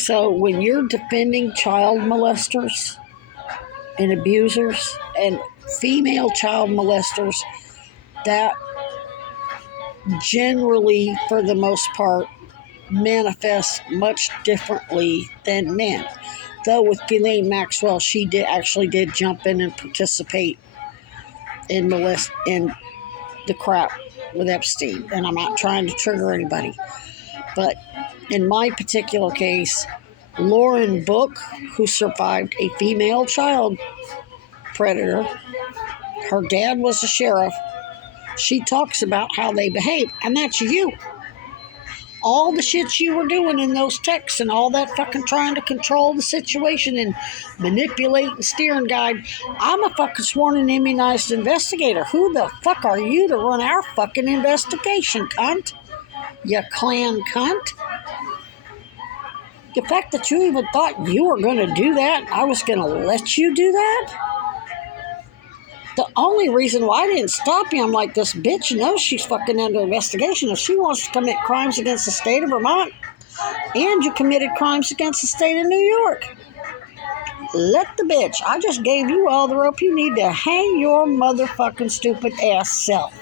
So when you're defending child molesters and abusers and female child molesters, that generally, for the most part, manifests much differently than men. Though with Ghislaine Maxwell, she did jump in and participate in the crap with Epstein. And I'm not trying to trigger anybody. But in my particular case, Lauren Book, who survived a female child predator, her dad was a sheriff. She talks about how they behave, and that's you. All the shit you were doing in those texts and all that fucking trying to control the situation and manipulate and steer and guide. I'm a fucking sworn and immunized investigator. Who the fuck are you to run our fucking investigation, cunt? You Klan cunt. The fact that you even thought you were going to do that, I was going to let you do that? The only reason why I didn't stop you, I'm like, this bitch knows she's fucking under investigation. If she wants to commit crimes against the state of Vermont, and you committed crimes against the state of New York, let the bitch. I just gave you all the rope you need to hang your motherfucking stupid ass self.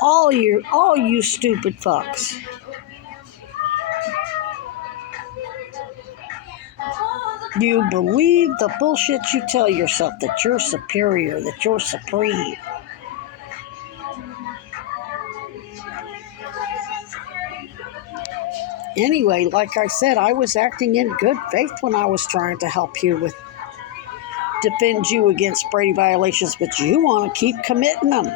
All you stupid fucks. You believe the bullshit you tell yourself, that you're superior, that you're supreme. Anyway, like I said, I was acting in good faith when I was trying to help you defend you against Brady violations, but you want to keep committing them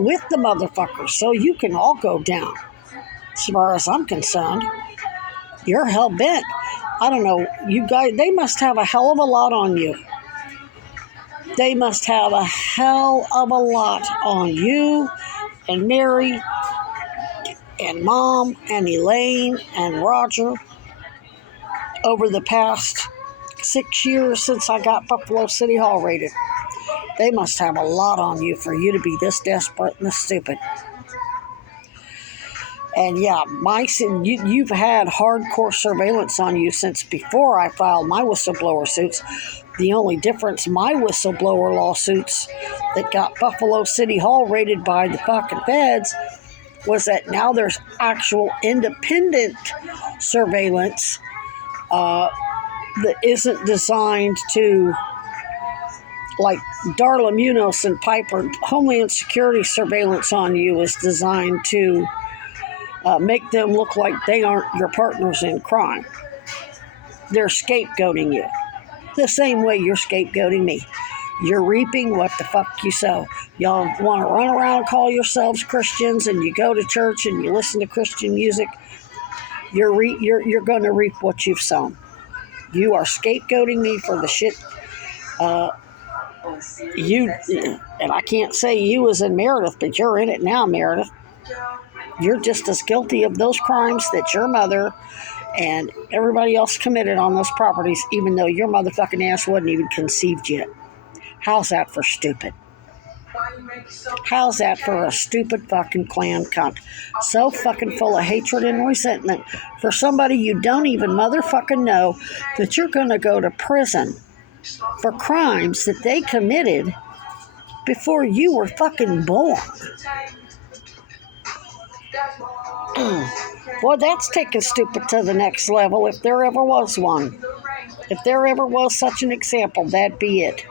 with the motherfuckers so you can all go down. As far as I'm concerned, you're hell-bent. I don't know, you guys, they must have a hell of a lot on you. They must have a hell of a lot on you and Mary and Mom and Elaine and Roger over the past 6 years since I got Buffalo City Hall raided. They must have a lot on you for you to be this desperate and this stupid. And yeah, you've had hardcore surveillance on you since before I filed my whistleblower suits. The only difference, my whistleblower lawsuits that got Buffalo City Hall raided by the fucking feds, was that now there's actual independent surveillance that isn't designed to, like Darla Munoz and Piper, Homeland Security surveillance on you is designed to make them look like they aren't your partners in crime. They're scapegoating you. The same way you're scapegoating me. You're reaping what the fuck you sow. Y'all want to run around and call yourselves Christians, and you go to church and you listen to Christian music. You're going to reap what you've sown. You are scapegoating me for the shit. And I can't say you as in Meredith, but you're in it now, Meredith. You're just as guilty of those crimes that your mother and everybody else committed on those properties, even though your motherfucking ass wasn't even conceived yet. How's that for stupid? How's that for a stupid fucking Klan cunt? So fucking full of hatred and resentment for somebody you don't even motherfucking know, that you're going to go to prison for crimes that they committed before you were fucking born. Boy, that's taking stupid to the next level, if there ever was one. If there ever was such an example, that'd be it.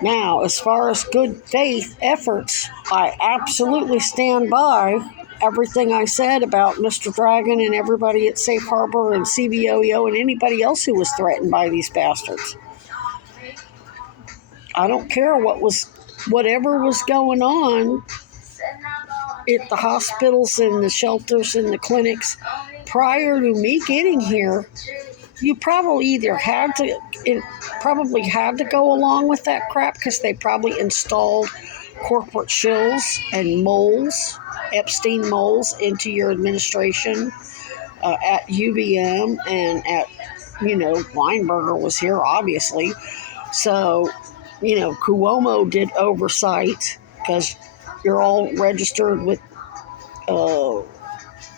Now, as far as good faith efforts, I absolutely stand by everything I said about Mr. Dragon and everybody at Safe Harbor and CBOEO and anybody else who was threatened by these bastards. I don't care whatever was going on at the hospitals and the shelters and the clinics prior to me getting here. You probably had to go along with that crap, because they probably installed corporate shills and moles, Epstein moles, into your administration at UVM and at, Weinberger was here, obviously. So, Cuomo did oversight, because you're all registered with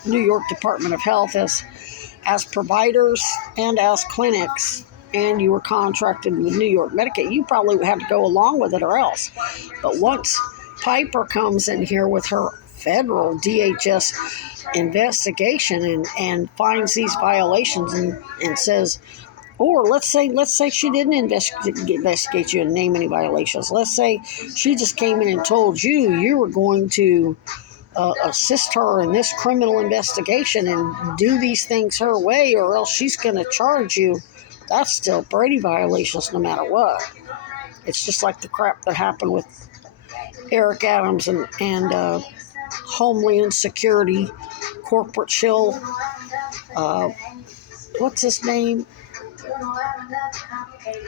New York Department of Health as providers and as clinics, and you were contracted with New York Medicaid, you probably would have to go along with it or else. But once Piper comes in here with her federal DHS investigation and finds these violations and says, or let's say she didn't investigate you and name any violations. Let's say she just came in and told you were going to assist her in this criminal investigation and do these things her way, or else she's going to charge you. That's still Brady violations no matter what. It's just like the crap that happened with Eric Adams and Homeland Security corporate shill. What's his name?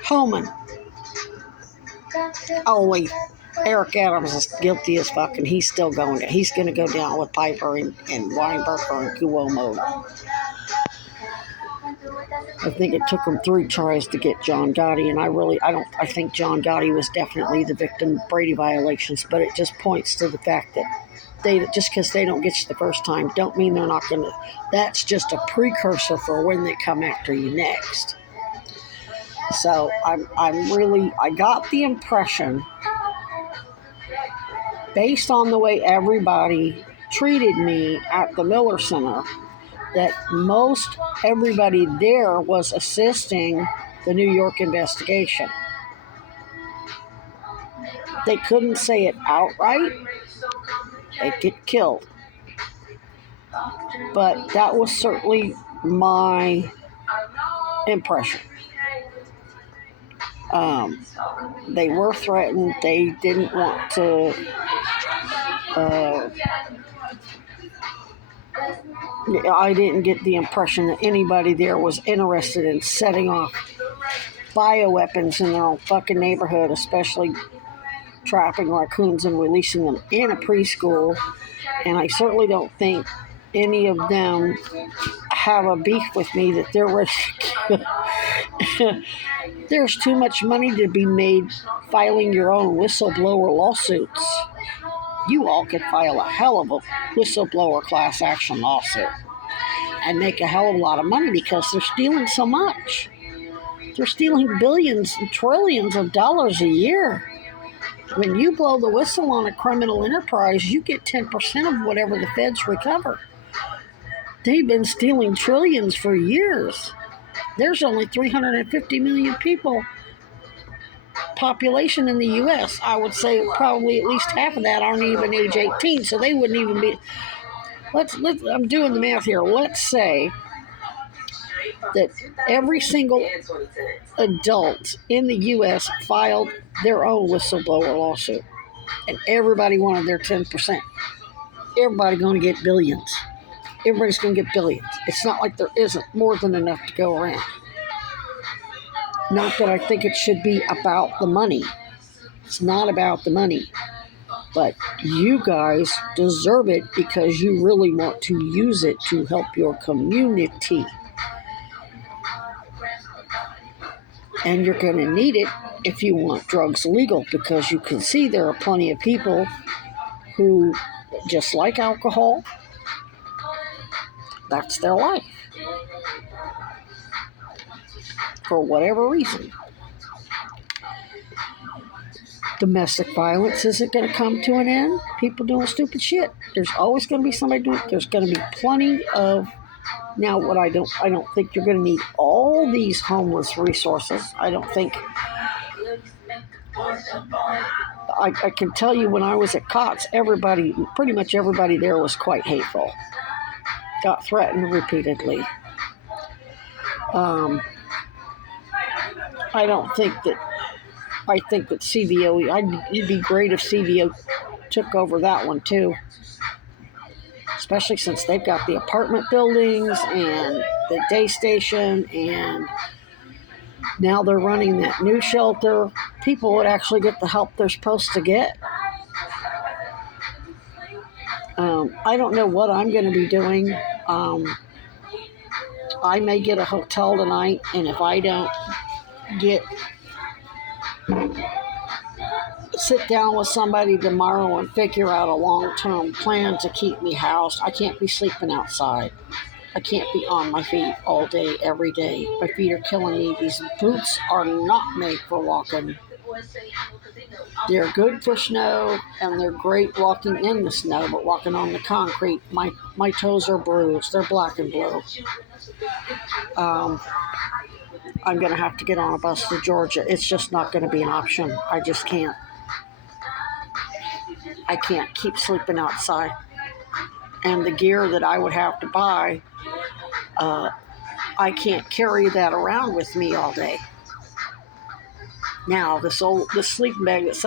Homan. Oh wait, Eric Adams is guilty as fuck, and he's still going. He's going to go down with Piper and Weinberger and Cuomo. I think it took him 3 tries to get John Gotti, and I think John Gotti was definitely the victim of Brady violations, but it just points to the fact that just because they don't get you the first time, don't mean they're not going to. That's just a precursor for when they come after you next. So I got the impression, based on the way everybody treated me at the Miller Center, that most everybody there was assisting the New York investigation. They couldn't say it outright. They'd get killed. But that was certainly my impression. They were threatened. They didn't want to I didn't get the impression that anybody there was interested in setting off bioweapons in their own fucking neighborhood, especially trapping raccoons and releasing them in a preschool. And I certainly don't think any of them have a beef with me that they're ready to There's too much money to be made filing your own whistleblower lawsuits. You all could file a hell of a whistleblower class action lawsuit and make a hell of a lot of money because they're stealing so much. They're stealing billions and trillions of dollars a year. When you blow the whistle on a criminal enterprise, you get 10% of whatever the feds recover. They've been stealing trillions for years. There's only 350 million people population in the U.S. I would say probably at least half of that aren't even age 18, so they wouldn't even be. I'm doing the math here. Let's say that every single adult in the U.S. filed their own whistleblower lawsuit, and everybody wanted their 10%. Everybody's going to get billions. Everybody's going to get billions. It's not like there isn't more than enough to go around. Not that I think it should be about the money. It's not about the money. But you guys deserve it because you really want to use it to help your community. And you're going to need it if you want drugs legal, because you can see there are plenty of people who, just like alcohol, that's their life. For whatever reason. Domestic violence isn't going to come to an end. People doing stupid shit. There's always going to be somebody doing it. There's going to be plenty of. Now, what I don't think you're going to need all these homeless resources. I don't think. I can tell you when I was at COTS, pretty much everybody there was quite hateful. Got threatened repeatedly. I think that CVO, it'd be great if CVO took over that one too. Especially since they've got the apartment buildings and the day station, and now they're running that new shelter. People would actually get the help they're supposed to get. I don't know what I'm going to be doing. I may get a hotel tonight, and if I don't get sit down with somebody tomorrow and figure out a long-term plan to keep me housed. I can't be sleeping outside. I can't be on my feet all day, every day. My feet are killing me. These boots are not made for walking. They're good for snow, and they're great walking in the snow, but walking on the concrete, my toes are bruised. They're black and blue. I'm going to have to get on a bus to Georgia. It's just not going to be an option. I just can't. I can't keep sleeping outside. And the gear that I would have to buy, I can't carry that around with me all day. Now, this sleeping bag that some